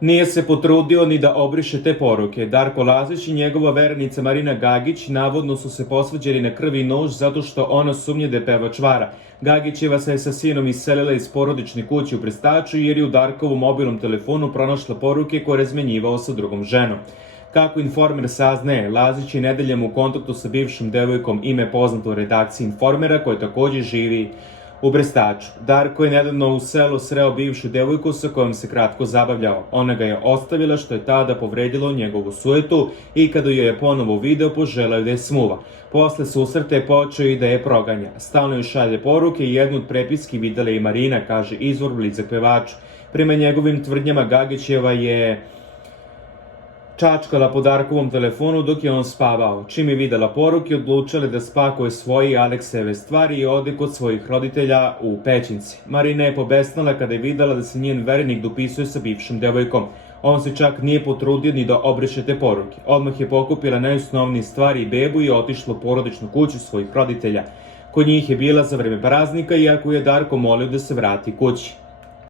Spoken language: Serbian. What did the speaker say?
Nije se potrudio ni da obriše te poruke. Darko Lazić i njegova verenica Marina Gagić navodno su se posvađali na krvi i nož zato što ona sumnje da je pevač vara. Gagićeva se je sa sinom iselila iz porodične kuće u Prestaču jer je u Darkovom mobilnom telefonu pronašla poruke koje je razmenjivao sa drugom ženom. Kako Informer saznaje, Lazić je nedeljama u kontaktu sa bivšom devojkom, ime poznato u redakciji Informera, koja takođe živi u Brestaču. Darko je nedavno u selu sreo bivšu devojku sa kojom se kratko zabavljao. Ona ga je ostavila što je tada povredilo njegovu sujetu i kada joj je ponovo video poželeo da je smuva. Posle susreta je počeo i da je proganja. Stalno joj šalje poruke i jednu od prepiski videla i Marina, kaže izvor blizak pevaču. Prema njegovim tvrdnjama Gagićeva je čačkala po Darkovom telefonu dok je on spavao. Čim je videla poruke, odlučila da spakuje svoje i Alekseve stvari i ode kod svojih roditelja u Pećinci. Marina je pobesnala kada je videla da se njen verenik dopisuje sa bivšom devojkom. On se čak nije potrudio ni da obriše te poruke. Odmah je pokupila najosnovnije stvari i bebu i otišla u porodičnu kuću svojih roditelja. Kod njih je bila za vreme praznika, iako je Darko molio da se vrati kući.